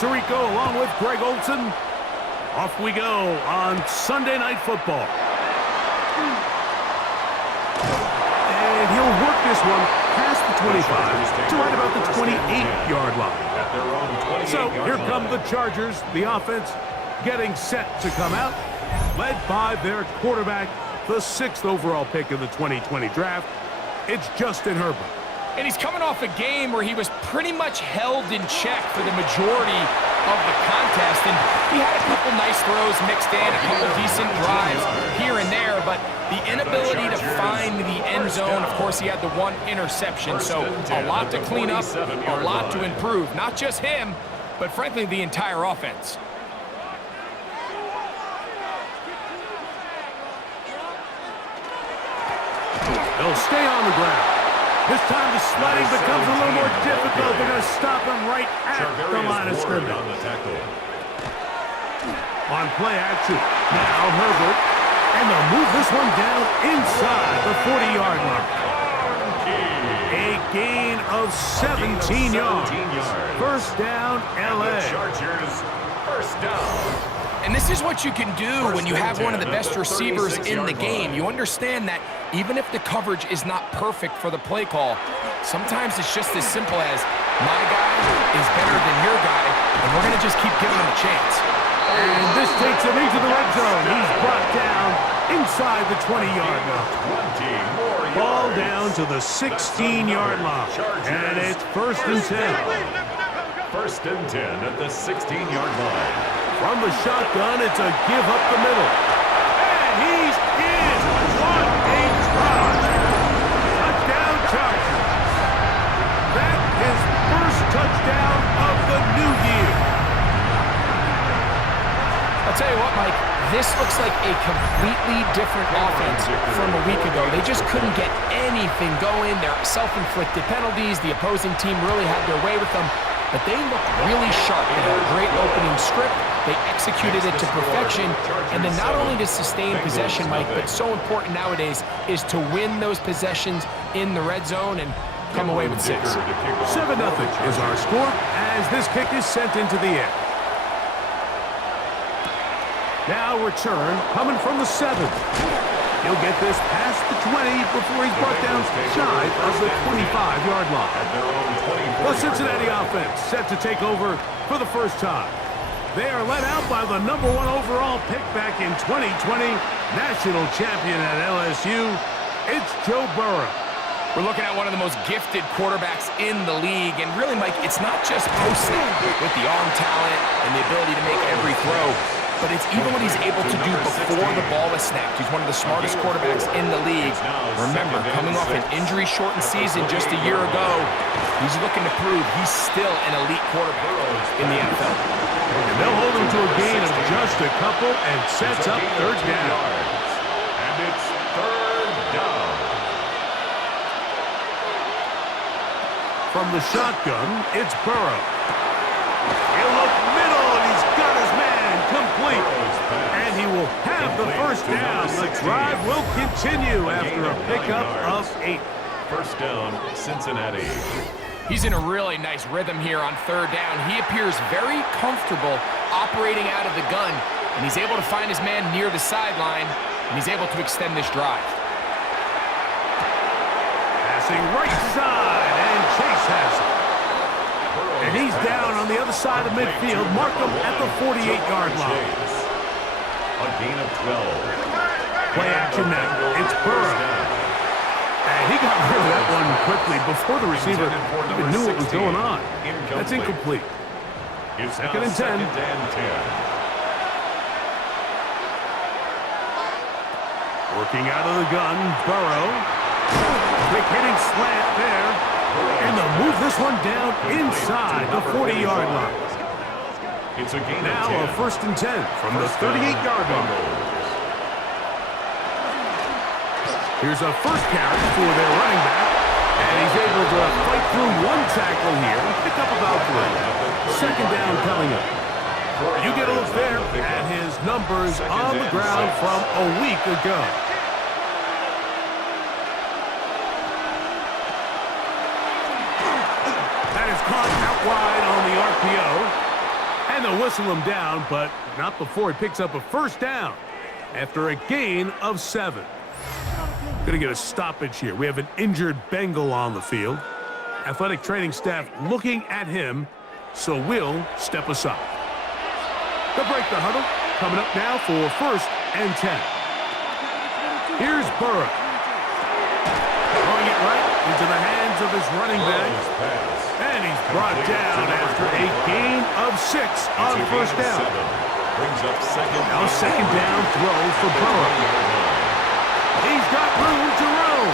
Tirico along with Greg Olson. Off we go on Sunday Night Football. And he'll work this one past the 25 to right about the 28-yard line. So here come the Chargers, the offense getting set to come out, led by their quarterback, the 6th overall pick in the 2020 draft. It's Justin Herbert. And he's coming off a game where he was pretty much held in check for the majority of the contest. And he had a couple nice throws mixed in, a couple decent drives here and there, but the inability to find the end zone, of course, he had the one interception. So a lot to clean up, a lot to improve. Not just him, but frankly, the entire offense. They'll stay on the ground. This time the sledding becomes a little more difficult. They're going to stop him right at the line of scrimmage. On play action, now Herbert. And they'll move this one down inside the 40-yard line. A gain of 17 yards. First down, L.A. Chargers, first down. And this is what you can do when you have one of the best receivers in the game. You understand that even if the coverage is not perfect for the play call, sometimes it's just as simple as my guy is better than your guy, and we're going to just keep giving him a chance. And this takes him into the red zone. He's brought down inside the 20-yard line. Ball down to the 16-yard line. And it's first and 10. First and 10 at the 16-yard line. From the shotgun, it's a give up the middle. And he's in. What a drive. Touchdown Chargers. That is first touchdown of the new year. I'll tell you what, Mike, this looks like a completely different offense from a week ago. They just couldn't get anything going. Their self-inflicted penalties, the opposing team really had their way with them. But they looked really sharp. They had a great opening script. They executed it to perfection. And then not only to sustain possession, Mike, but so important nowadays is to win those possessions in the red zone and come away with 6. 7-0 is our score as this kick is sent into the air. Now return coming from the 7. He'll get this past the 20 before he's brought down shy of the 25-yard line. The Cincinnati offense set to take over for the first time. They are led out by the #1 overall pick back in 2020, national champion at LSU. It's Joe Burrow. We're looking at one of the most gifted quarterbacks in the league. And really, Mike, it's not just post-snap with the arm talent and the ability to make every throw, but it's even what he's able to do before the ball is snapped. He's one of the smartest quarterbacks in the league. Remember, coming off an injury-shortened season just a year ago, he's looking to prove he's still an elite quarterback in the NFL. And they'll hold him to a gain of just a couple and sets up third down. And it's third down. From the shotgun, it's Burrow. He'll look middle, and he's got his man complete. And he will have the first down. The drive will continue after a pickup of 8. First down, Cincinnati. He's in a really nice rhythm here on third down. He appears very comfortable operating out of the gun, and he's able to find his man near the sideline, and he's able to extend this drive. Passing right side, and Chase has it. And he's down on the other side of midfield. Mark him at the 48-yard line. A gain of 12. Play action now. It's Burrow. And he got rid of that one quickly before the receiver even knew what was going on. That's incomplete. Second and 10. Working out of the gun, Burrow. Quick hitting slant there. And they'll move this one down inside the 40-yard line. It's a gain now of 10. A first and 10 from the 38-yard line. Here's a first carry for their running back. And he's able to fight through one tackle here and pick up about 3. Second down coming up. You get a look there at his numbers on the ground from a week ago. That is caught out wide on the RPO. wrestle him down, but not before he picks up a first down after a gain of 7. Going to get a stoppage here. We have an injured Bengal on the field. Athletic training staff looking at him, so we'll step aside. They'll break the huddle. Coming up now for 1st and 10. Here's Burrow. Throwing it right into the hands of his running back. And he's brought down after a gain of 6 on 1st down. Now 2nd down throw for Burrow. He's got room to roam.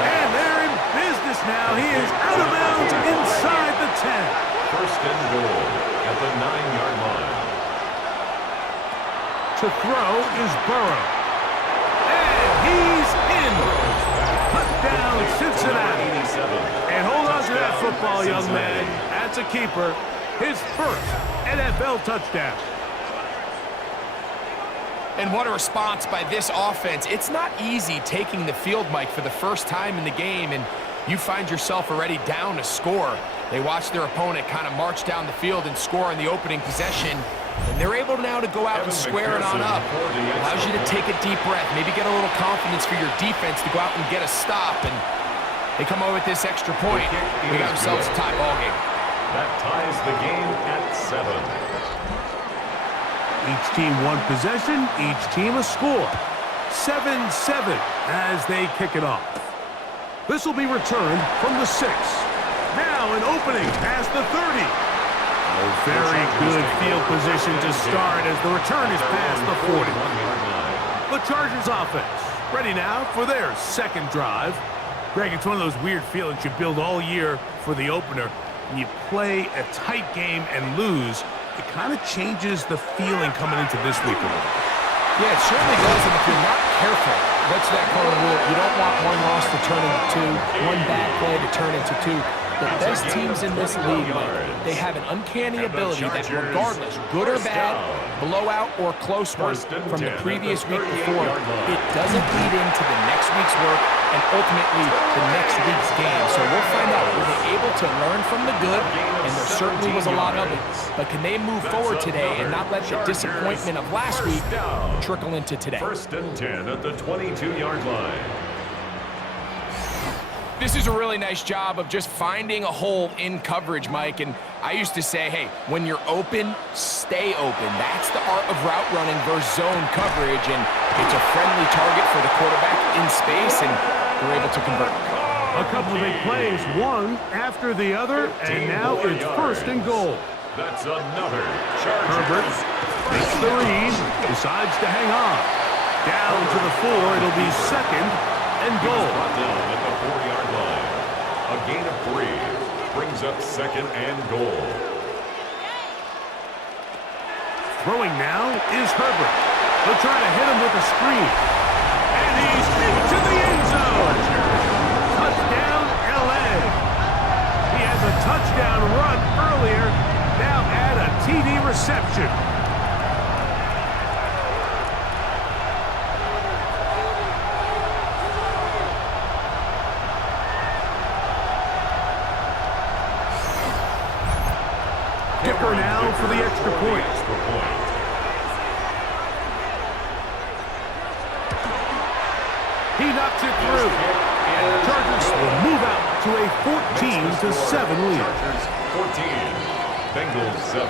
And they're in business now. He is out of bounds inside the 10. 1st and goal at the 9-yard line. To throw is Burrow. And he's in. Touchdown, Cincinnati. And hold on to that football, young man. That's a keeper. His 1st NFL touchdown. And what a response by this offense. It's not easy taking the field, Mike, for the first time in the game, and you find yourself already down a score. They watch their opponent kind of march down the field and score in the opening possession, and they're able now to go out and square it on up. Allows you to take a deep breath, maybe get a little confidence for your defense to go out and get a stop, and they come over with this extra point. We got ourselves a tie ball game. That ties the game at 7. Each team one possession, each team a score. 7-7 as they kick it off. This will be returned from the 6. Now an opening past the 30. Oh, very good field position to start as the return is past the 40. The Chargers offense ready now for their 2nd drive. Greg, it's one of those weird feelings you build all year for the opener. When you play a tight game and lose, it kind of changes the feeling coming into this week a little. Yeah, it certainly does, and if you're not careful, what's that called rule? You don't want one loss to turn into 2, one bad play to turn into 2. The best teams in this league, Mike, they have an uncanny ability that regardless, good or bad, blowout or close one from the previous week before, it doesn't lead into the next week's work and ultimately the next week's game. So we'll find out, were they able to learn from the good, and there certainly was a lot of it, but can they move forward today and not let the disappointment of last week trickle into today? 1st and 10 at the 22-yard line. This is a really nice job of just finding a hole in coverage, Mike. And I used to say, hey, when you're open, stay open. That's the art of route running versus zone coverage. And it's a friendly target for the quarterback in space, and they're able to convert. A couple of big plays, one after the other, and now it's 1st and goal. That's another Charger. Herbert makes the read, decides to hang on. Down to the 4, it'll be 2nd and goal. Brought down at the 4-yard line. A gain of 3 brings up 2nd and goal. Throwing now is Herbert. They'll try to hit him with a screen. And he's into the end zone. Touchdown, L.A. He has a touchdown run earlier. Now add a TD reception. Dipper now for the extra point. He knocks it through. And the Chargers will move out to a 14-7 lead. Chargers 14, Bengals 7.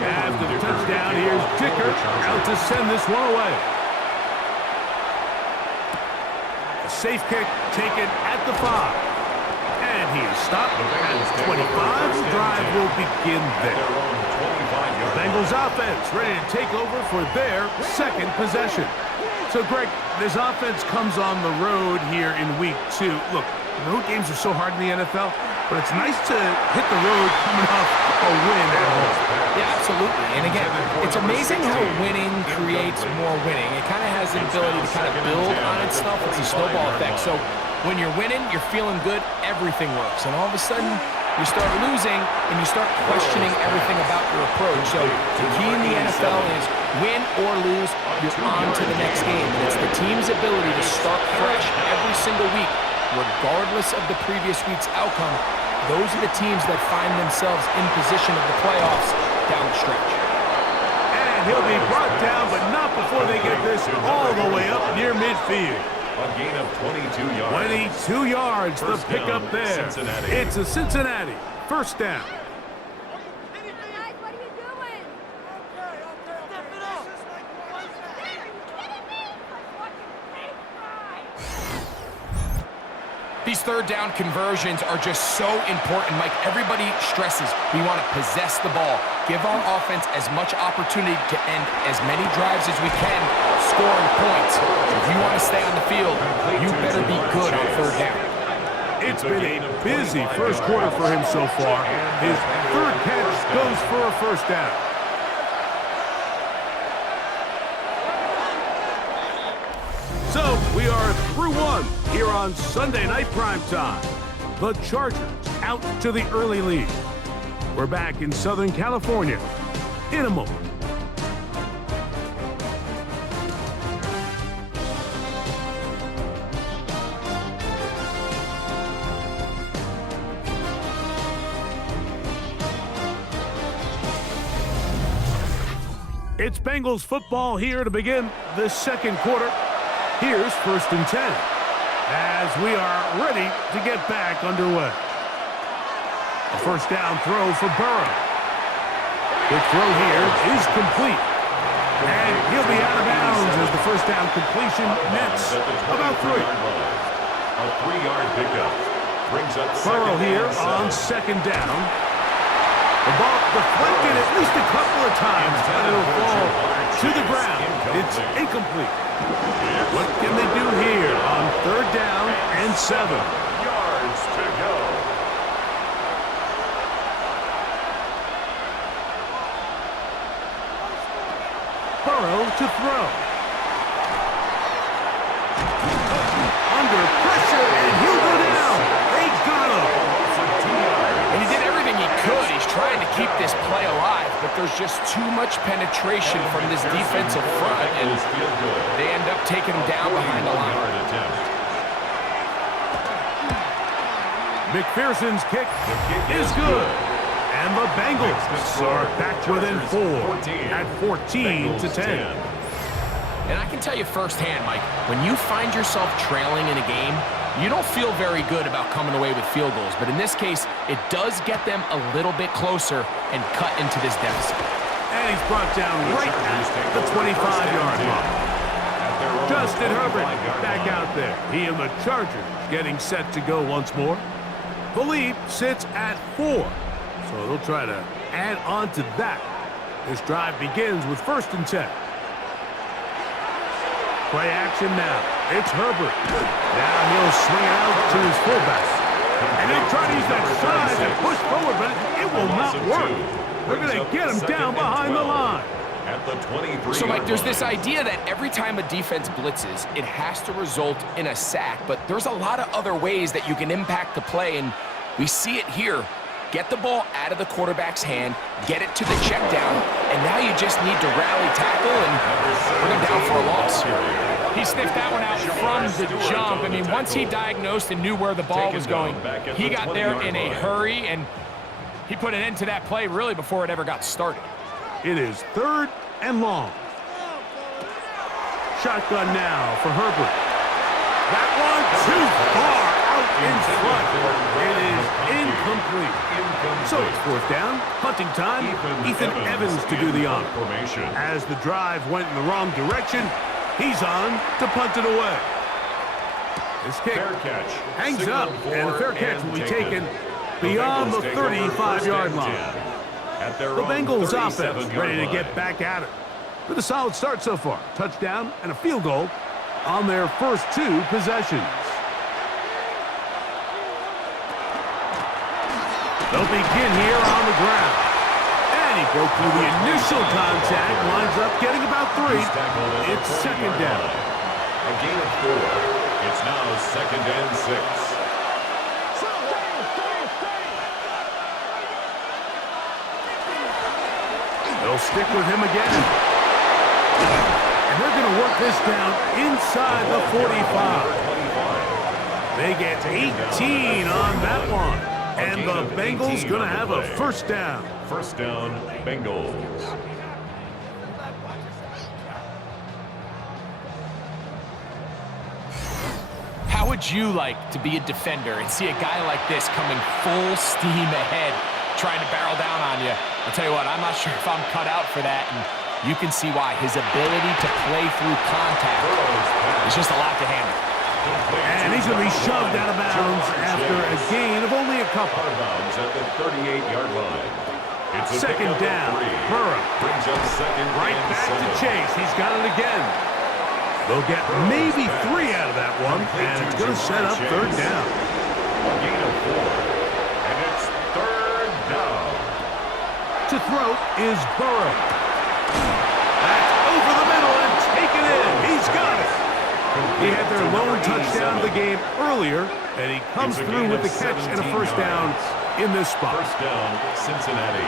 After the touchdown, here's Dicker out to send this one away. A safe kick taken at the 5. And he is stopped at 25. The drive will begin there. The Bengals offense ready to take over for their 2nd possession. So, Greg, this offense comes on the road here in week 2. Look, road games are so hard in the NFL, but it's nice to hit the road coming off a win at home. Yeah, absolutely. And again, it's amazing how winning creates more winning. It kind of has the ability to kind of build on itself. It's a snowball effect. So when you're winning, you're feeling good, everything works. And all of a sudden, you start losing, and you start questioning everything about your approach. So the key in the NFL is win or lose, you're on to the next game. And it's the team's ability to start fresh every single week, regardless of the previous week's outcome, those are the teams that find themselves in position of the playoffs down the stretch. And he'll be brought down, but not before they get this all the way up near midfield. A gain of 22 yards. 22 yards, the First pickup down, there. Cincinnati. It's a Cincinnati first down. Guys, what are you doing? Step it up. These third down conversions are just so important, Mike. Everybody stresses we want to possess the ball, give our offense as much opportunity to end as many drives as we can, scoring points. If you want to stay on the field, you better be good on third down. It's been a busy first quarter for him so far. His third catch goes for a first down. So we are through one here on Sunday Night Primetime. The Chargers out to the early lead. We're back in Southern California in a moment. It's Bengals football here to begin the second quarter. Here's 1st and 10 as we are ready to get back underway. A first down throw for Burrow. The throw here is complete. And he'll be out of bounds as the first down completion nets about 3. A 3-yard pickup brings up Burrow here on second down. The ball deflected at least a couple of times, but it'll fall to the ground. It's incomplete. What can they do here on third down and 7? yards to go. Burrow to throw. Under pressure, and he'll go down. They got him. And he did everything he could. He's trying to keep this play alive, but there's just too much penetration from this defensive front, and they end up taking him down behind the line. McPherson's kick is good. And the Bengals are back within 4 at 14-10. And I can tell you firsthand, Mike, when you find yourself trailing in a game, you don't feel very good about coming away with field goals. But in this case, it does get them a little bit closer and cut into this deficit. And he's brought down right at the 25-yard line. Justin Herbert back out there. He and the Chargers getting set to go once more. The lead sits at 4. So they'll try to add on to that. This drive begins with 1st and 10. Play action now. It's Herbert. Now he'll swing it out to his fullback. And they'll try to use that size and push forward, but it will not work. They're going to get him down behind the line. At the 23. So, Mike, there's this idea that every time a defense blitzes, it has to result in a sack. But there's a lot of other ways that you can impact the play, and we see it here. Get the ball out of the quarterback's hand, get it to the check down, and now you just need to rally tackle and bring him down for a loss. He sniffed that one out from the jump. I mean, once he diagnosed and knew where the ball was going, he got there in a hurry, and he put an end to that play really before it ever got started. It is 3rd and long. Shotgun now for Herbert. That one too far out in front. It is incomplete. So it's 4th down, punting time. Ethan Evans to do the honor. As the drive went in the wrong direction, he's on to punt it away. This kick hangs up, and the fair catch will be taken beyond the 35-yard line. The Bengals offense ready to get back at it. With a solid start so far. Touchdown and a field goal on their first 2 possessions. They'll begin here on the ground. And he broke through the initial contact, winds up getting about 3. It's 2nd down. A gain of 4. It's now 2nd and 6. They'll stick with him again. And they're going to work this down inside the 45. They get 18 on that one. And the Bengals going to have a first down. First down, Bengals. How would you like to be a defender and see a guy like this coming full steam ahead, trying to barrel down on you? I'll tell you what, I'm not sure if I'm cut out for that, and you can see why. His ability to play through contact is just a lot to handle. And he's going to be shoved out of bounds after a gain of only a couple. Out of bounds at the 38-yard line. It's a Second down, Burrow. Brings up second Right and back to 7. Chase. He's got it again. They'll get maybe 3 out of that one, and it's going to set up third down. A gain of 4. And it's third down. To throw is Burrow. That's over the middle and taken in. He's got it. He had their lone touchdown of the game earlier, and he comes through with the catch and a first down in this spot. First down, Cincinnati.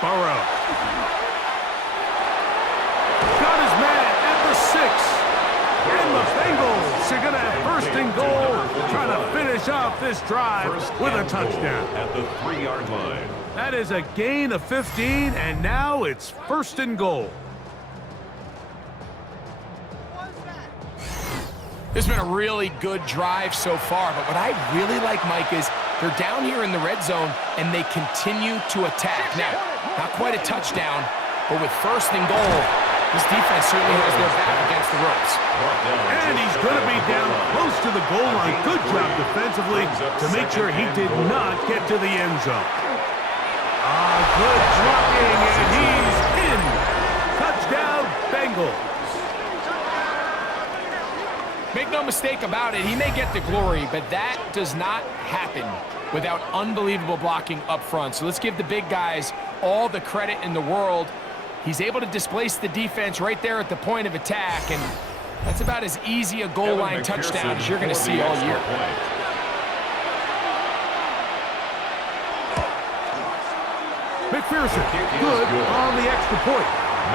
Burrow. Got his man at the 6. And the Bengals are going to have first and goal, trying to finish off this drive with a touchdown. At the 3-yard line. That is a gain of 15, and now it's first and goal. This has been a really good drive so far, but what I really like, Mike, is they're down here in the red zone, and they continue to attack. Now, not quite a touchdown, but with first and goal, this defense certainly has their back against the ropes. And he's going to be down close to the goal line. Good job defensively to make sure he did not get to the end zone. Good blocking, and he's in. Touchdown, Bengals. Make no mistake about it, he may get the glory, but that does not happen without unbelievable blocking up front. So let's give the big guys all the credit in the world. He's able to displace the defense right there at the point of attack, and that's about as easy a goal line touchdown as you're going to see all year. McPherson, good on the extra point.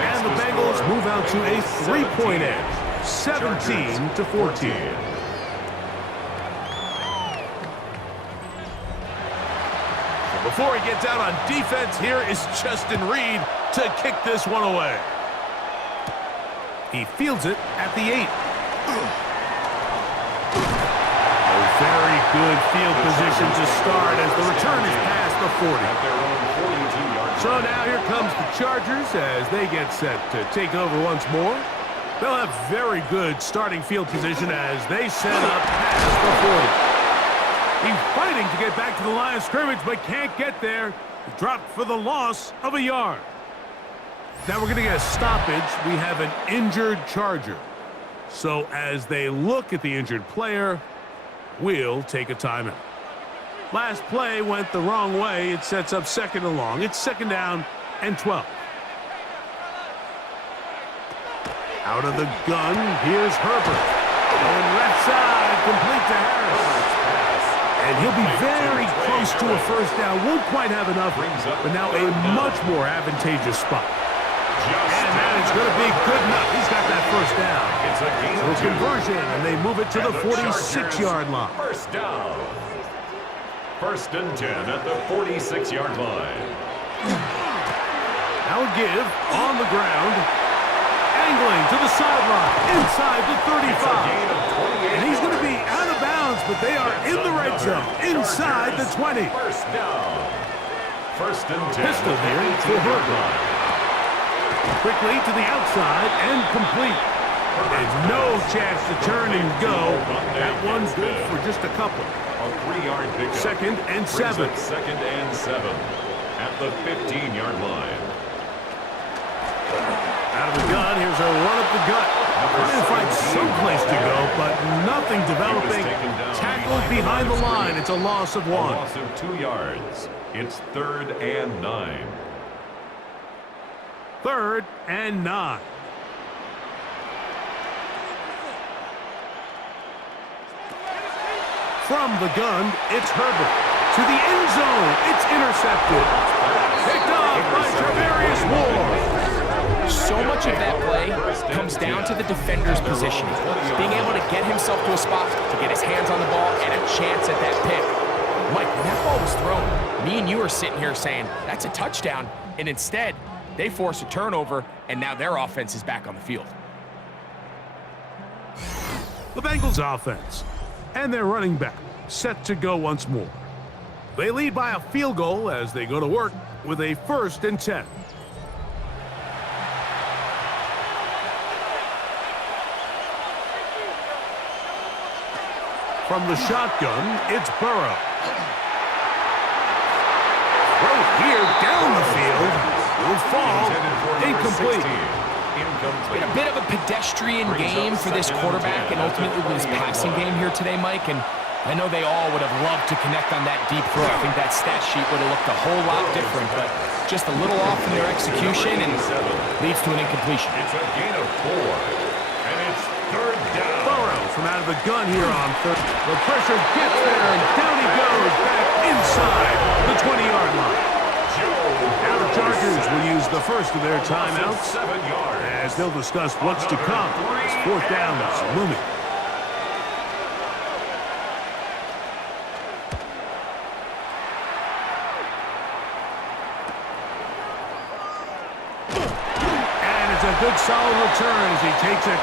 And the Bengals move out to a 3-point edge. 17-14. Before he gets out on defense, here is Justin Reed to kick this one away. He fields it at the 8. A very good field position to start as the return is past the 40. So now here comes the Chargers as they get set to take over once more. They'll have very good starting field position as they set up past the 40. He's fighting to get back to the line of scrimmage, but can't get there. Dropped for the loss of a yard. Now we're going to get a stoppage. We have an injured Charger. So as they look at the injured player, we'll take a timeout. Last play went the wrong way. It sets up second and long. It's second down and 12. Out of the gun, here's Herbert. And left side, complete to Harris. And he'll be very close to a first down. Won't quite have enough, but now a much more advantageous spot. And that is going to be good enough. He's got that first down. It's a gain So conversion, and they move it to the 46-yard line. First down. First and 10 at the 46-yard line. Now a give on the ground. Angling to the sideline, inside the 35. And he's going to be out of bounds, but they are in the red zone, inside the 20. First down. First and 10. Pistol here for Herbert. Quickly to the outside and complete. And no chance to turn and go. That one's good for just a couple. A 3-yard pickup. Second and 7. Second and 7 at the 15-yard line. Out of the gun, here's a run up the gut. Trying to find someplace to go, but nothing developing. Tackled behind the line. It's a loss of 1. A loss of 2 yards. It's 3rd and 9. 3rd and 9. From the gun, it's Herbert. To the end zone, it's intercepted. Picked off by Travarius Moore. So much of that play comes down to the defender's position. Being able to get himself to a spot to get his hands on the ball and a chance at that pick. Mike, when that ball was thrown, me and you were sitting here saying, that's a touchdown. And instead, they force a turnover, and now their offense is back on the field. The Bengals offense and their running back set to go once more. They lead by a field goal as they go to work with a 1st and 10. From the shotgun, it's Burrow. Throw here down the field. Will fall. Incomplete. It's been a bit of a pedestrian game for this quarterback and ultimately this passing game here today, Mike. And I know they all would have loved to connect on that deep throw. I think that stat sheet would have looked a whole lot different, but just a little off in their execution and leads to an incompletion. It's a gain of 4, and it's 3rd down. Burrow from out of the gun here on 3rd. The pressure gets there, and down he goes back inside the 20-yard line. Now the Chargers will use the first of their timeouts as they'll discuss what's to come. As 4th down is looming. A good solid return as he takes it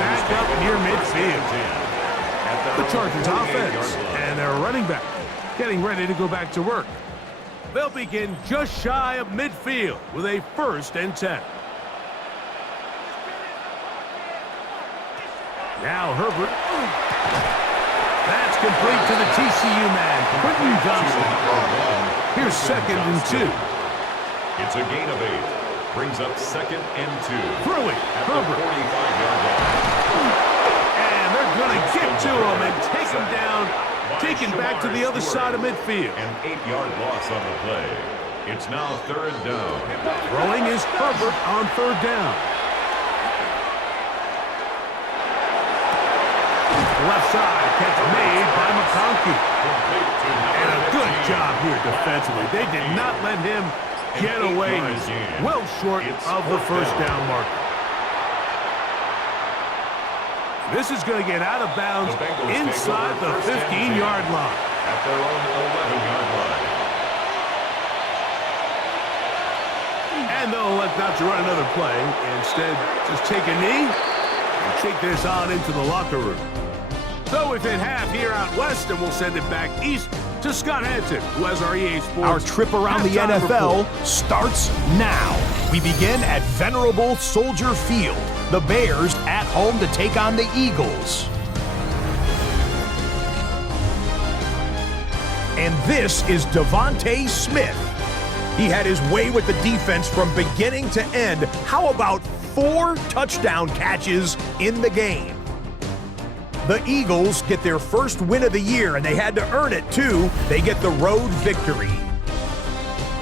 back up near midfield. The Chargers offense and their running back getting ready to go back to work. They'll begin just shy of midfield with a 1st and 10. Now Herbert. That's complete to the TCU man, Quentin Johnson. Here's 2nd and 2. It's a gain of 8. Brings up 2nd and 2. Throwing, Herbert. 45-yard line. And they're going to get to him and take him down, taken back to the other side of midfield. An 8-yard loss on the play. It's now 3rd down. Throwing is Herbert on 3rd down. Left side catch made by McConkey. And a good job here defensively. They did not let him get away well short of the 1st down marker. This is going to get out of bounds inside the 15-yard line. At their own 11-yard line. And they'll elect not to run another play. Instead, just take a knee and take this on into the locker room. So we've hit half here out west, and we'll send it back east to Scott Hanson, who has our EA Sports. Our trip around the NFL starts now. We begin at venerable Soldier Field. The Bears at home to take on the Eagles. And this is Devontae Smith. He had his way with the defense from beginning to end. How about 4 touchdown catches in the game? The Eagles get their first win of the year, and they had to earn it, too. They get the road victory.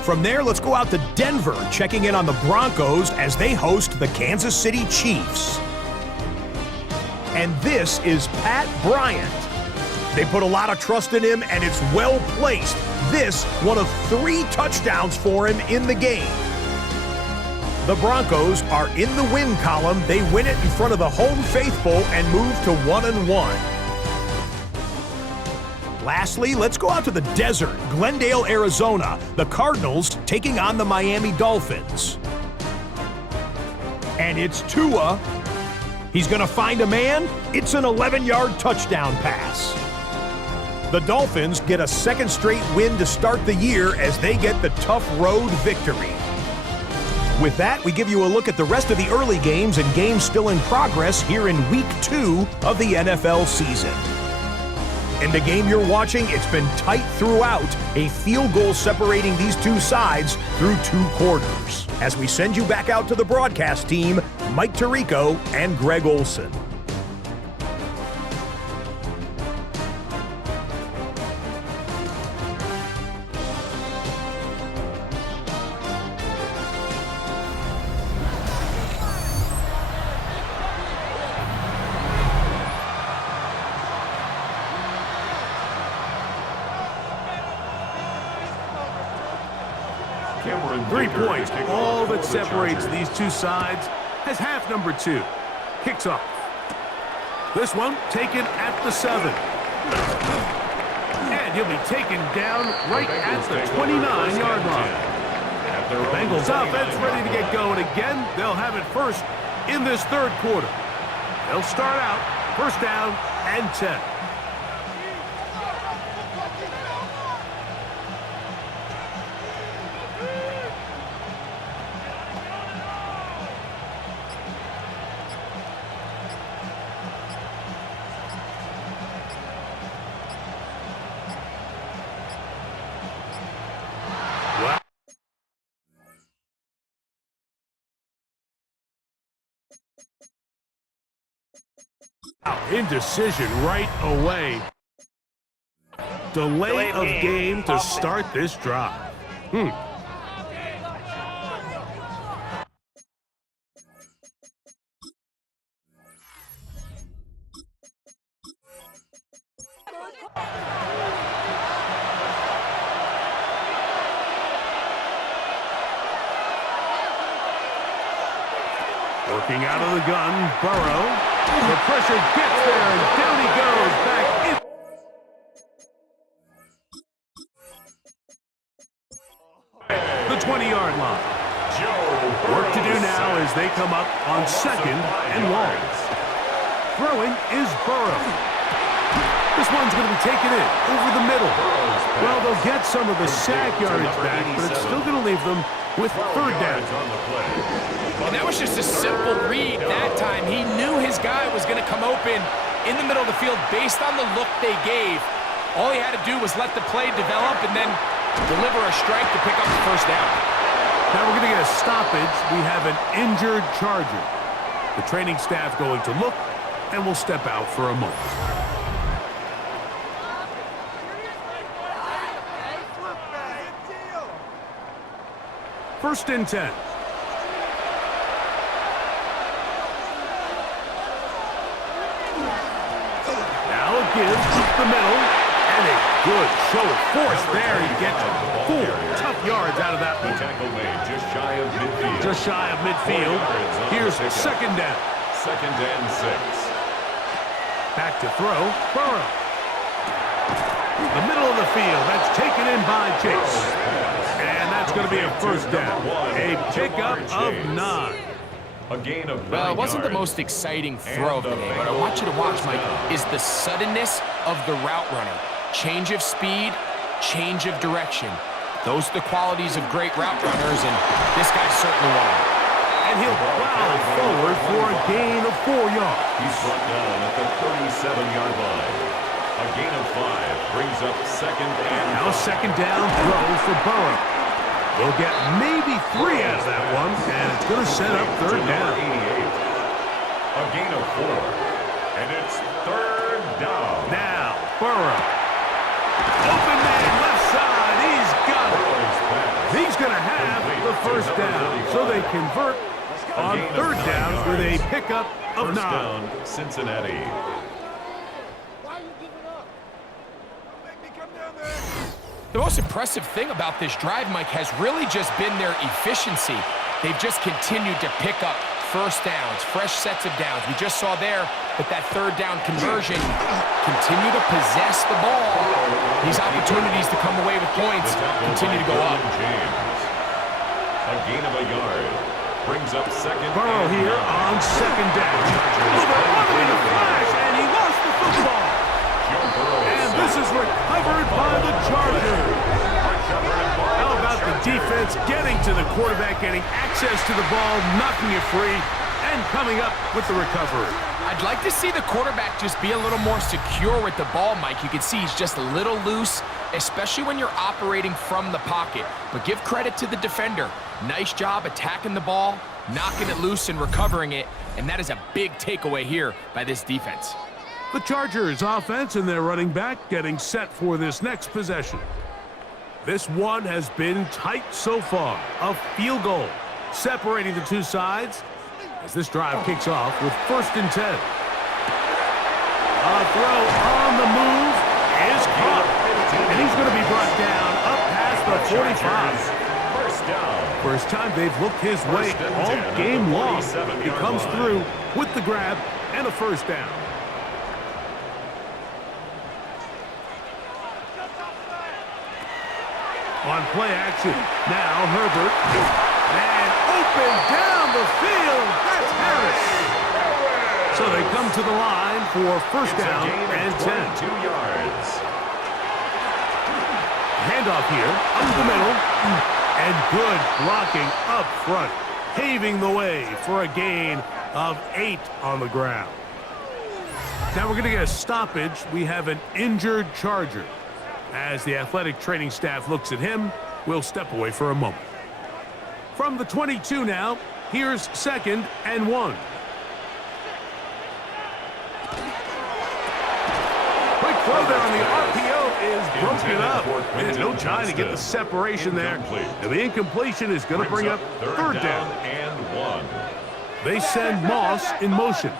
From there, let's go out to Denver, checking in on the Broncos as they host the Kansas City Chiefs. And this is Pat Bryant. They put a lot of trust in him, and it's well placed. This, one of 3 touchdowns for him in the game. The Broncos are in the win column. They win it in front of the home faithful and move to 1-1. Lastly, let's go out to the desert, Glendale, Arizona. The Cardinals taking on the Miami Dolphins. And it's Tua. He's going to find a man. It's an 11-yard touchdown pass. The Dolphins get a 2nd straight win to start the year as they get the tough road victory. With that, we give you a look at the rest of the early games and games still in progress here in Week 2 of the NFL season. In the game you're watching, it's been tight throughout, a field goal separating these two sides through 2 quarters. As we send you back out to the broadcast team, Mike Tirico and Greg Olson. Cameron 3 Baker points, taking all over that the separates Chargers. these two sides as half number 2 kicks off. This one taken at the 7. And he'll be taken down right at the 29-yard line. The Bengals offense ready to get going again. They'll have it first in this third quarter. They'll start out first down and 10. Indecision right away. Delay of game to start this drive. Working out of the gun, Burrow. The pressure gets there, and down he goes back in. The 20-yard line. Work to do now as they come up on second and long. Throwing is Burrow. This one's going to be taken in over the middle. Well, they'll get some of the sack yardage back, but it's still going to leave them with third down. And that was just a simple read that time. He knew his guy was going to come open in the middle of the field based on the look they gave. All he had to do was let the play develop and then deliver a strike to pick up the first down. Now we're going to get a stoppage. We have an injured Charger. The training staff going to look, and we'll step out for a moment. First and 10. Gives up the middle, and a good show of force there. He gets 4 tough yards out of that one. Just shy of midfield. Just shy of midfield. Here's second down. Second and 6. Back to throw, Burrow. The middle of the field, that's taken in by Chase. And that's going to be a first down. A pickup of 9. A gain of 9 Well, it wasn't the yards. most exciting throw of the day. What I want you to watch, Mike, is the suddenness of the route runner. Change of speed, change of direction. Those are the qualities of great route runners, and this guy's certainly one. And he'll plow forward for a gain of 4 yards. He's brought down at the 37-yard line. A gain of 5 brings up second and Now second down throw for Burrow. They'll get maybe 3 out of that one, and it's going to set up third down. 88. A gain of 4. And it's third down. Now, Burrow. Open man, left side. He's got it. He's going to have the first down. So they convert on third down with a pickup of 9. First down, Cincinnati. The most impressive thing about this drive, Mike, has really just been their efficiency. They've just continued to pick up first downs, fresh sets of downs. We just saw there with that third down conversion, continue to possess the ball. These opportunities to come away with points continue to go up. A gain of a yard brings up second. Burrow here on second down. Overrunning the flash, and he lost the football. And this is recovered by the Chargers. How about the defense getting to the quarterback, getting access to the ball, knocking it free, and coming up with the recovery? I'd like to see the quarterback just be a little more secure with the ball, Mike. You can see he's just a little loose, especially when you're operating from the pocket. But give credit to the defender. Nice job attacking the ball, knocking it loose and recovering it, and that is a big takeaway here by this defense. The Chargers offense and their running back getting set for this next possession. This one has been tight so far. A field goal separating the two sides as this drive kicks off with first and 10. A throw on the move is caught. And he's going to be brought down up past the 45. First down. First time they've looked his way all game long. He comes through with the grab and a first down. On play action, now Herbert. And open down the field. That's Harris. So they come to the line for first down and 10. 2 yards. Handoff here, up the middle. And good blocking up front, paving the way for a gain of 8 on the ground. Now we're going to get a stoppage. We have an injured Charger. As the athletic training staff looks at him, we'll step away for a moment. From the 22 now, here's 2nd and 1. Quick throw there on the RPO is broken up. And no time to get the separation there. And the incompletion is going to bring up third down. And 1. They send Moss in motion.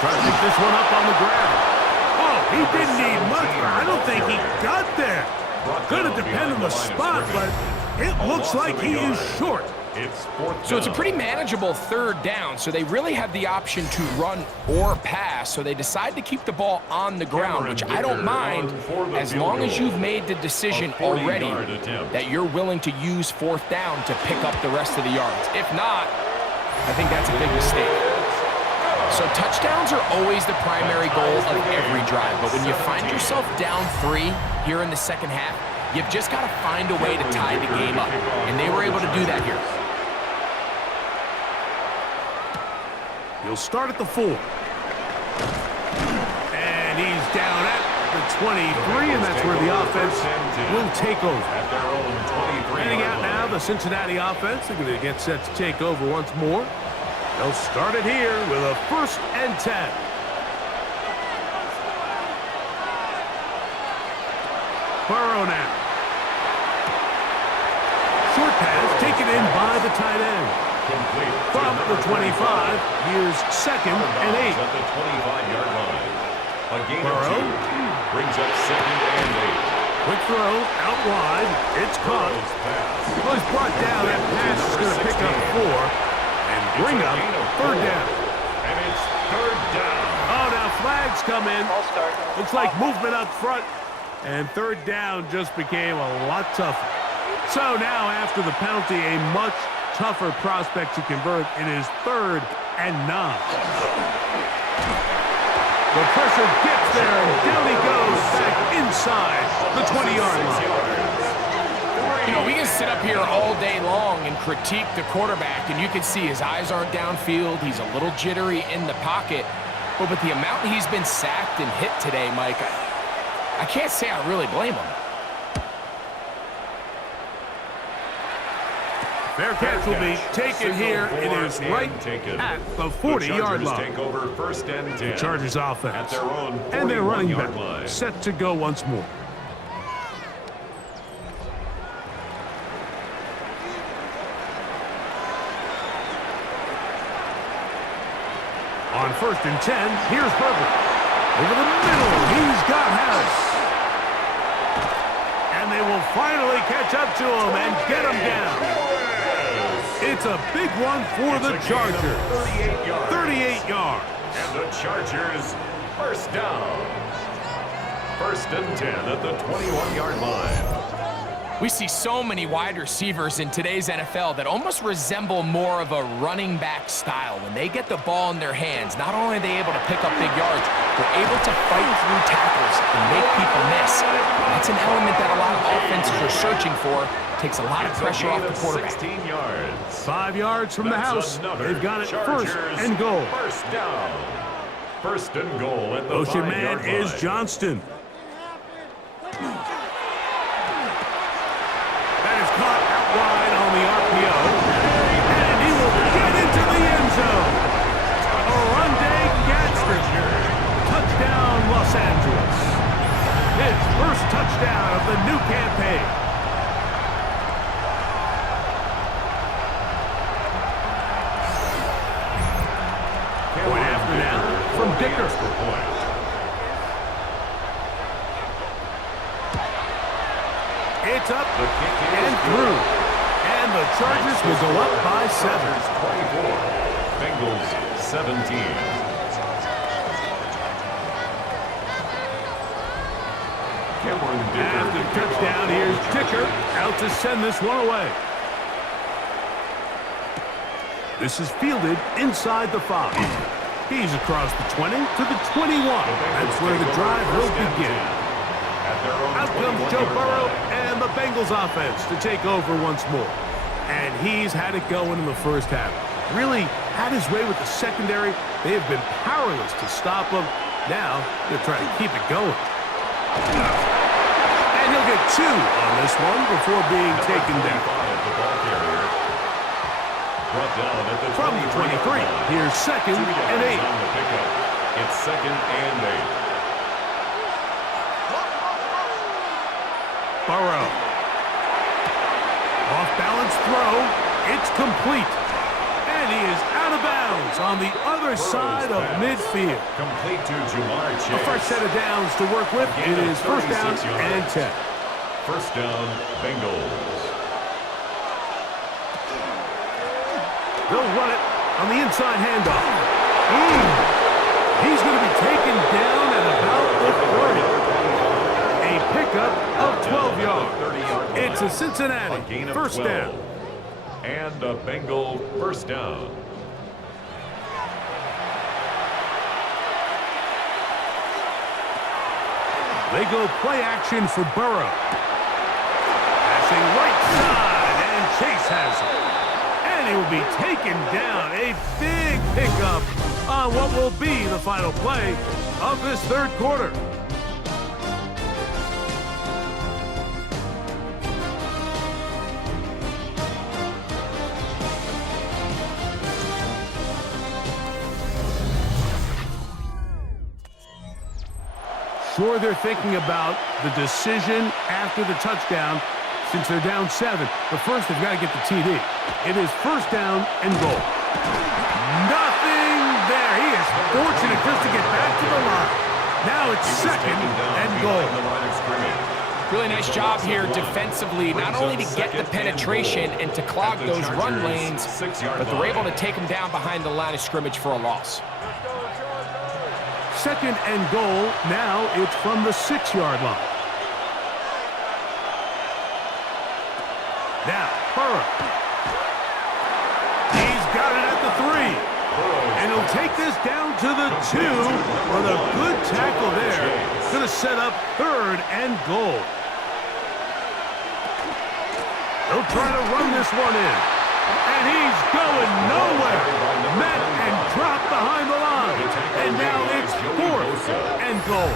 Trying to pick this one up on the ground. Oh, he didn't need much. I don't think he got there. Going to depend on the spot, but it looks like he is short. So it's a pretty manageable third down, so they really have the option to run or pass, so they decide to keep the ball on the ground, which I don't mind as long as you've made the decision already that you're willing to use 4th down to pick up the rest of the yards. If not, I think that's a big mistake. So touchdowns are always the primary goal of every drive, but when you find yourself down 3 here in the second half, you've just got to find a way to tie the game up, and they were able to do that here. He'll start at the 4. And he's down at the 23, and that's where the offense will take over. Heading out now, the Cincinnati offense. They're going to get set to take over once more. They'll start it here with a 1st and 10. Burrow now. Short pass taken in by the tight end. From the 25, here's 2nd and 8. At the 25-yard line. A gain Burrow of 2 brings up 2nd and 8. Quick throw, out wide. It's caught. Well, he's brought down. That pass is going to pick up 4 and bring up 3rd down. And it's 3rd down. Oh, now flags come in. Looks like movement up front. And 3rd down just became a lot tougher. So now after the penalty, a much tougher prospect to convert. It is 3rd and 9. The pressure gets there, and down he goes back inside the 20-yard line. You know, we can sit up here all day long and critique the quarterback, and you can see his eyes aren't downfield. He's a little jittery in the pocket. But with the amount he's been sacked and hit today, Mike, I can't say I really blame him. Fair catch will be taken here. It is right at the 40-yard line. Take over 1st and 10. The Chargers offense At their own and their running 41-yard back line. set to go once more. On 1st and 10, here's Herbert. Over the middle, he's got Harris. And they will finally catch up to him and get him down. It's a big one for the Chargers. 38 yards. And the Chargers, 1st down. 1st and 10 at the 21-yard line. We see so many wide receivers in today's NFL that almost resemble more of a running back style. When they get the ball in their hands, not only are they able to pick up big yards, they're able to fight through tackles and make people miss. That's an element that a lot of offenses are searching for. Takes a lot of pressure off the quarterback. 16 yards. 5 yards from the house. They've got it Chargers 1st and goal. 1st down. 1st and goal at the Motion 5-yard man is line. Johnston. That is caught out wide on the RPO. And he will get into the end zone. Oronde Gadsden. Touchdown, Los Angeles. His first touchdown of the new campaign. Point after now from Dicker. It's up and through. And the Chargers will go up by 7. 24. Bengals 17. After the touchdown, here's Dicker out to send this one away. This is fielded inside the 5. He's across the 20 to the 21. That's where the drive will begin. Out comes Joe Burrow and the Bengals offense to take over once more. And he's had it going in the first half. Really had his way with the secondary. They have been powerless to stop him. Now they're trying to keep it going. And he'll get 2 on this one before being taken down. From the 23, here's 2nd and 8. It's 2nd and 8. Burrow. Off-balance throw. It's complete. And he is out of bounds on the other side of midfield. Complete to Jamar Chase. A fresh set of downs to work with. It is 1st down and 10. 1st down, Bengals. They'll run it on the inside handoff. He's going to be taken down at about the 30. A pickup of 12 yards. It's a Cincinnati 1st down. And a Bengal 1st down. They go play action for Burrow. Passing right side, and Chase has it. And he will be taken down. A big pickup on what will be the final play of this 3rd quarter. Sure, they're thinking about the decision after the touchdown since they're down 7. But first, they've got to get the TD. It is 1st down and goal. Nothing there. He is fortunate just to get back to the line. Now it's 2nd and goal. Really nice job here defensively, not only to get the penetration and to clog those run lanes, but they're able to take them down behind the line of scrimmage for a loss. 2nd and goal. Now it's from the 6-yard line. Now, Burrow. He's got it at the 3. And he'll take this down to the 2 with a good tackle there. Going to set up 3rd and goal. They'll try to run this one in. And he's going nowhere. Met and dropped behind the line. And now it's 4th and goal.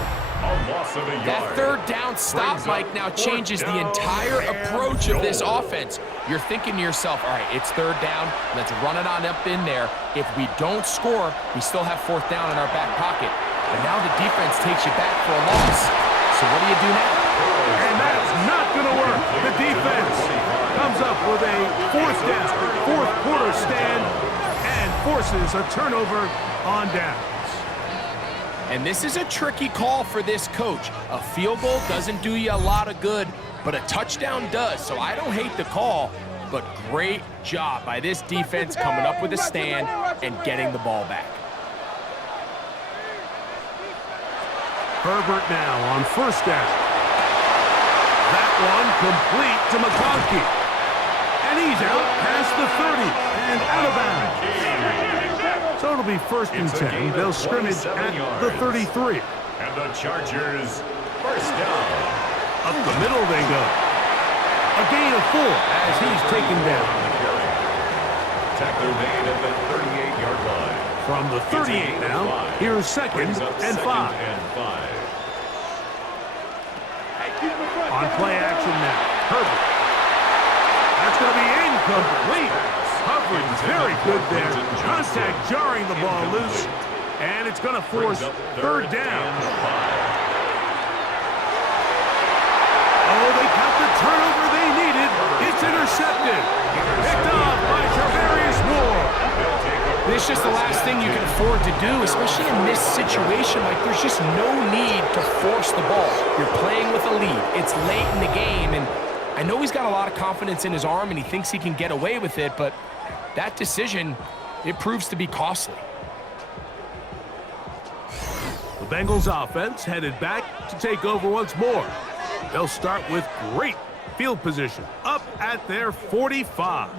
That 3rd down stop, Mike, now changes the entire approach of this offense. You're thinking to yourself, all right, it's 3rd down. Let's run it on up in there. If we don't score, we still have 4th down in our back pocket. But now the defense takes you back for a loss. So what do you do now? And that's not going to work. The defense comes up with a 4th down, 4th quarter stand, and forces a turnover on downs. And this is a tricky call for this coach. A field goal doesn't do you a lot of good, but a touchdown does. So I don't hate the call, but great job by this defense coming up with a stand and getting the ball back. Herbert now on 1st down. That one complete to McConkey. And he's out past the 30 and out of bounds. So it'll be 1st and 10. They'll scrimmage at the 33. And the Chargers 1st down. Up the middle they go. A gain of 4 as he's taken down. Tackler made at the 38-yard line. From the 38 now, here's 2nd and 5. On play action now, Herbert. That's going to be incomplete. Coverage very good there. Contact jarring the ball loose. And it's going to force 3rd down. Oh, they got the turnover they needed. It's intercepted. Picked off by Travarius Moore. This is just the last thing you can afford to do, especially in this situation. Like, there's just no need to force the ball. You're playing with a lead. It's late in the game, and I know he's got a lot of confidence in his arm, and he thinks he can get away with it, but that decision, it proves to be costly. The Bengals offense headed back to take over once more. They'll start with great field position up at their 45.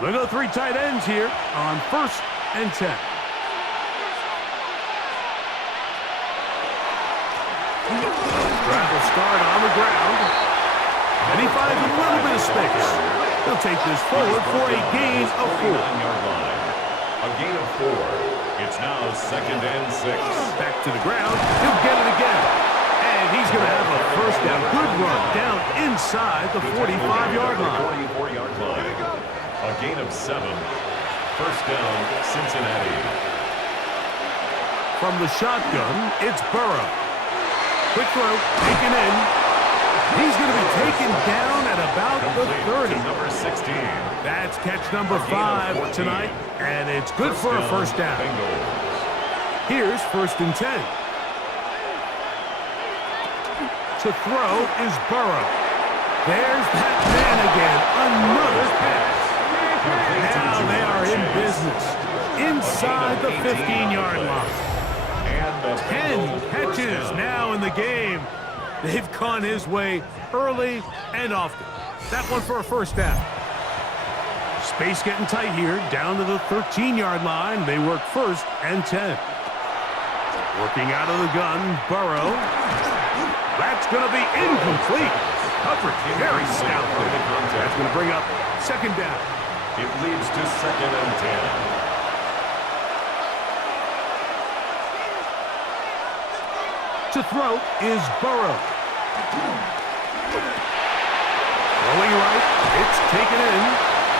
They'll go 3 tight ends here on 1st and 10. Drive will start on the ground. And he finds a little bit of space. He'll take this forward for a gain of 4. A gain of 4. It's now 2nd and 6. Back to the ground. He'll get it again. And he's going to have a first down. Good run down inside the 45-yard line. 44-yard line. A gain of 7. First down, Cincinnati. From the shotgun, it's Burrow. Quick throw, taken in. He's going to be taken down at about the 30. Number 16. That's catch number 5 tonight, and it's good for a first down. Here's 1st and 10. To throw is Burrow. There's that man again. Another pass. Now they are in business. Inside the 15-yard line. 10 catches now in the game. They've gone his way early and often. That one for a first down. Space getting tight here, down to the 13-yard line. They work 1st and 10. Working out of the gun, Burrow. That's going to be incomplete. Coverage very stout. That's going to bring up 2nd down. It leads to 2nd and 10. To throw is Burrow. Throwing right, it's taken in.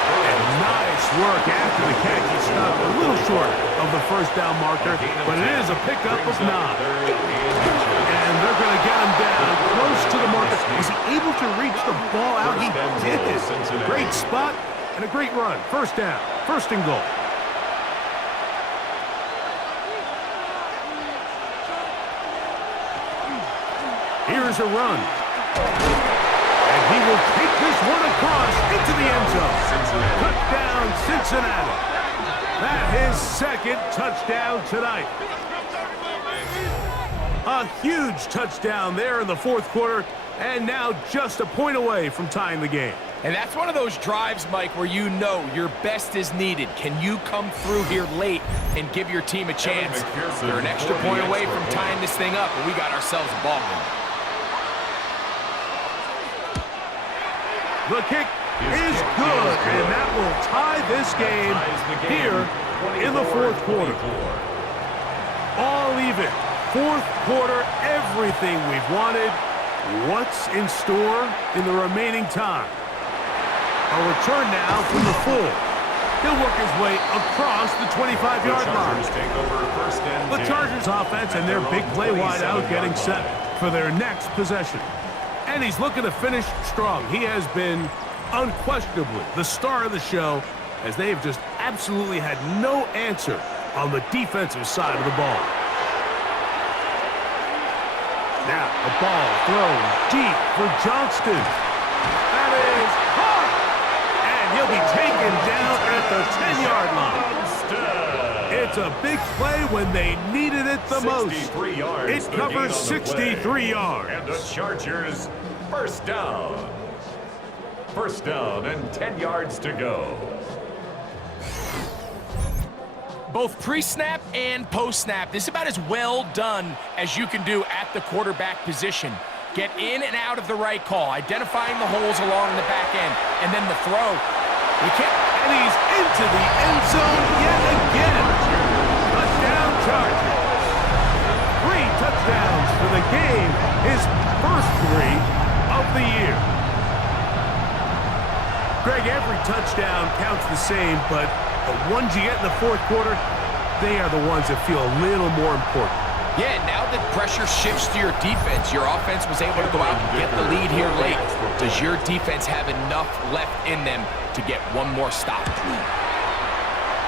And nice work after the catch. He stopped a little short of the first down marker, but it is a pickup of 9. And they're going to get him down close to the marker. Was he able to reach the ball out? He did. Great spot and a great run. First down, 1st and goal. Here's a run. And he will take this one across into the end zone. Touchdown, Cincinnati. That is 2nd touchdown tonight. A huge touchdown there in the 4th quarter, and now just a point away from tying the game. And that's one of those drives, Mike, where you know your best is needed. Can you come through here late and give your team a chance? They're an extra point away from tying this thing up, and we got ourselves a ball game. The kick is good, and that will tie this game here in the 4th quarter. All even. 4th quarter, everything we've wanted. What's in store in the remaining time? A return now from the full. He'll work his way across the 25-yard line. The Chargers offense and their big play wideout getting set for their next possession. And he's looking to finish strong. He has been unquestionably the star of the show, as they have just absolutely had no answer on the defensive side of the ball. Now, a ball thrown deep for Johnston. That is hard. And he'll be taken down at the 10-yard line. It's a big play when they needed it the most. It covers 63 yards. And the Chargers, first down. First down and 10 yards to go. Both pre-snap and post-snap, this is about as well done as you can do at the quarterback position. Get in and out of the right call, identifying the holes along the back end, and then the throw. You can't. And he's into the end zone yet again. Touchdown Chargers. 3 touchdowns for the game. His first 3 of the year. Greg, every touchdown counts the same, but the ones you get in the 4th quarter, they are the ones that feel a little more important. Yeah, now that pressure shifts to your defense, your offense was able to go out and get the lead here late. Does your defense have enough left in them to get one more stop?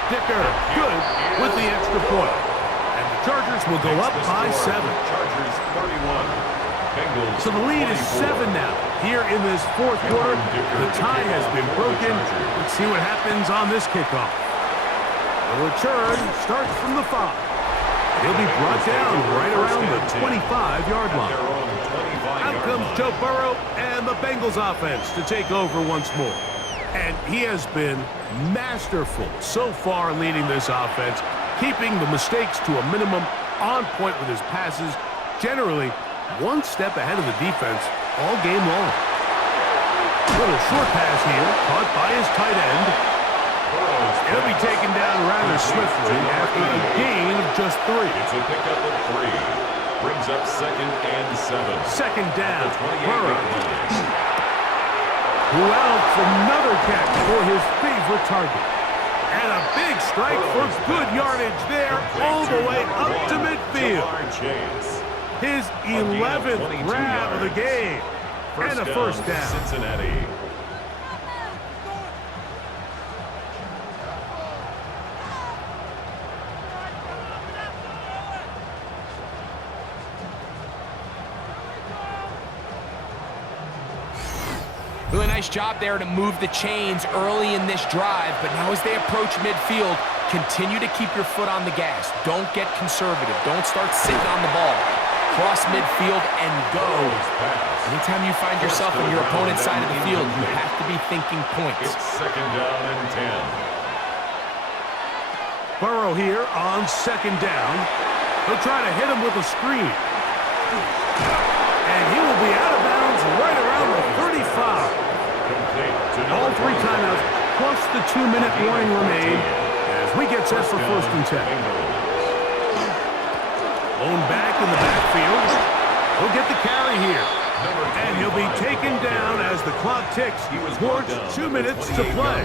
Dicker, good with the extra point. And the Chargers will go up by 7. Chargers 31. Bengals. So the lead is 7 now. Here in this 4th quarter, the tie has been broken. Let's see what happens on this kickoff. The return starts from the 5. He'll be brought down right around the 25-yard line. Out comes Joe Burrow and the Bengals offense to take over once more. And he has been masterful so far leading this offense, keeping the mistakes to a minimum, on point with his passes, generally one step ahead of the defense all game long. Little short pass here, caught by his tight end. He'll be taken down rather swiftly after a gain of just 3. It's a pickup of 3. Brings up 2nd and 7. Second down, Burrow. Who else? Another catch for his favorite target. And a big strike for good yardage there all the way up to midfield. His 11th grab of the game. And a first down. Cincinnati. Really nice job there to move the chains early in this drive, but now as they approach midfield, continue to keep your foot on the gas. Don't get conservative. Don't start sitting on the ball. Cross midfield and go. Anytime you find yourself on your opponent's side of the field, you have to be thinking points. It's 2nd down and 10. Burrow here on 2nd down. He'll try to hit him with a screen. And he will be out of bounds right around the 35. All 3 timeouts plus the 2-minute warning remain as we get set for 1st and 10. Blown back in the backfield. He'll get the carry here. And he'll be taken down as the clock ticks towards 2 minutes to play.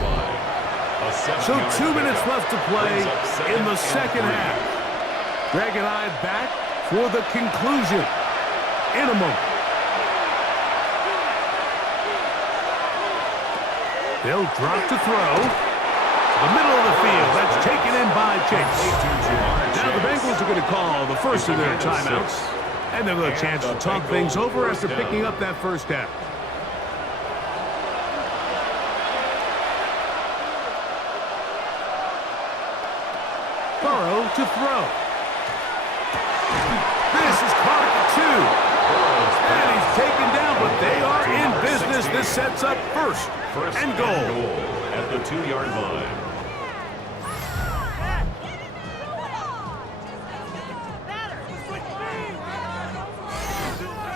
So 2 minutes left to play in the second half. Greg and I back for the conclusion in a moment. They'll drop to throw. The middle of the field. That's taken in by Chase. Now the Bengals are going to call the first of their timeouts. And they'll have a chance to talk things over after picking up that first down. Burrow to throw. This is caught at the 2. And he's taken down, but they are in business. This sets up first and goal at the 2-yard line.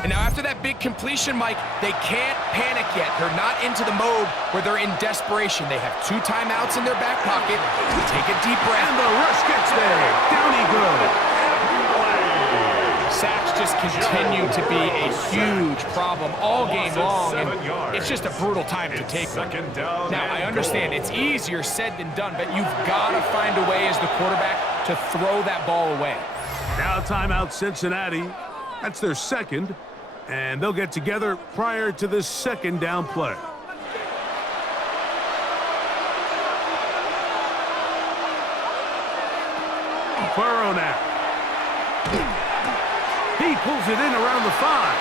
And now after that big completion, Mike, they can't panic yet. They're not into the mode where they're in desperation. They have 2 timeouts in their back pocket. Take a deep breath. And the rush gets there. Down he goes. Sacks just continue to be a huge problem all game long, and it's just a brutal time to take them. Now, I understand it's easier said than done, but you've got to find a way as the quarterback to throw that ball away. Now timeout Cincinnati. That's their 2nd, and they'll get together prior to this 2nd down play. Burrow now. He pulls it in around the 5.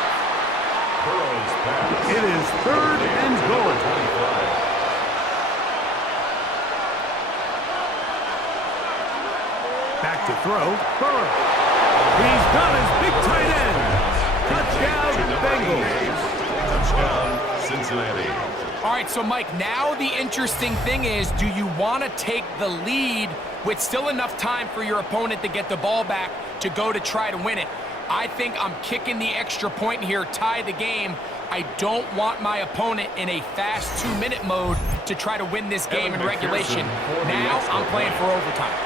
It is 3rd and goal. Back to throw. Burrow. He's got his big tight end. Touchdown, Bengals. Touchdown, Cincinnati. All right, so Mike, now the interesting thing is, do you want to take the lead with still enough time for your opponent to get the ball back to go to try to win it? I think I'm kicking the extra point here, tie the game. I don't want my opponent in a fast 2-minute mode to try to win this game in regulation. Now I'm playing for overtime.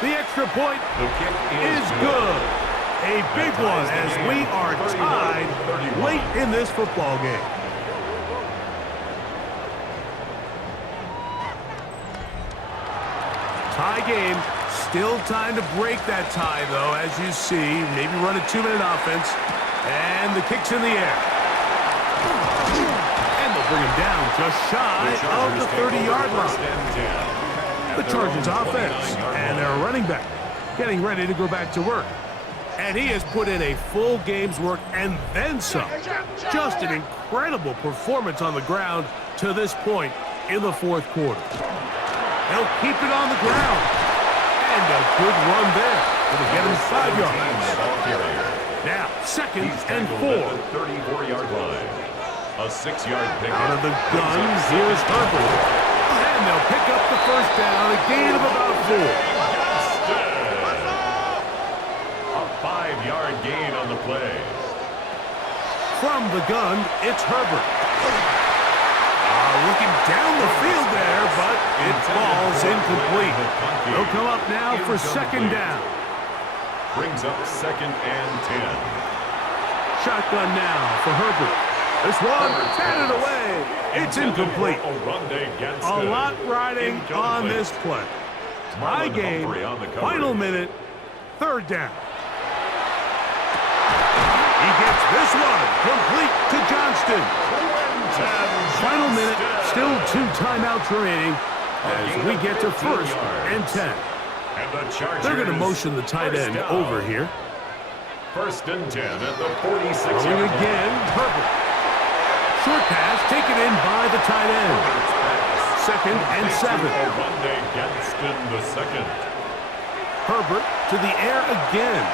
The extra point is good. A big one as we are tied late in this football game. Tie game. Still time to break that tie, though, as you see. Maybe run a 2-minute offense. And the kick's in the air. And they'll bring him down just shy of the 30-yard line. The Chargers offense and their running back getting ready to go back to work. And he has put in a full game's work and then some. Just an incredible performance on the ground to this point. in the fourth quarter. They'll keep it on the ground. And a good run there. It'll get him 5 yards. Now, second and 4. 34-yard line. A 6-yard pickup. Out of the gun, here's Herbert. And they'll pick up the first down, a gain of about 4. A 5-yard gain on the play. From the gun, it's Herbert. Looking down the field there, but it falls incomplete. They'll come up now for second down. Brings up second and 10. Shotgun now for Herbert. This one, batted away. It's incomplete. A lot riding on this play. Tie game, final minute, third down. He gets this one complete to Johnston. Final minute, still 2 timeouts remaining as we get to first and 10. They're going to motion the tight end over here. First and 10 at the 46. Throwing again, Herbert. Short pass taken in by the tight end. Second and 7. Johnston the second. Herbert to the air again.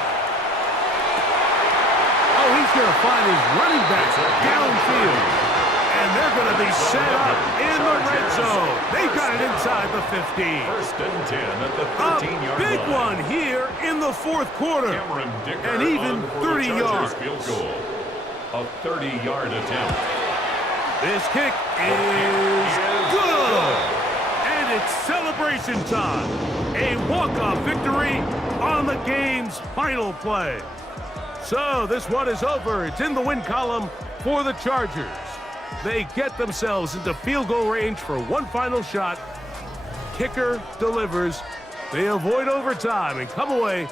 Oh, he's going to find his running back downfield. And they're going to be set up in the red zone. They've got it inside the 15. First and 10 at the 13-yard line. Big one here in the fourth quarter. And even 30 yards. Field goal. A 30-yard attempt. This kick is good. And it's celebration time. A walk-off victory on the game's final play. So this one is over. It's in the win column for the Chargers. They get themselves into field goal range for one final shot. Kicker delivers. They avoid overtime and come away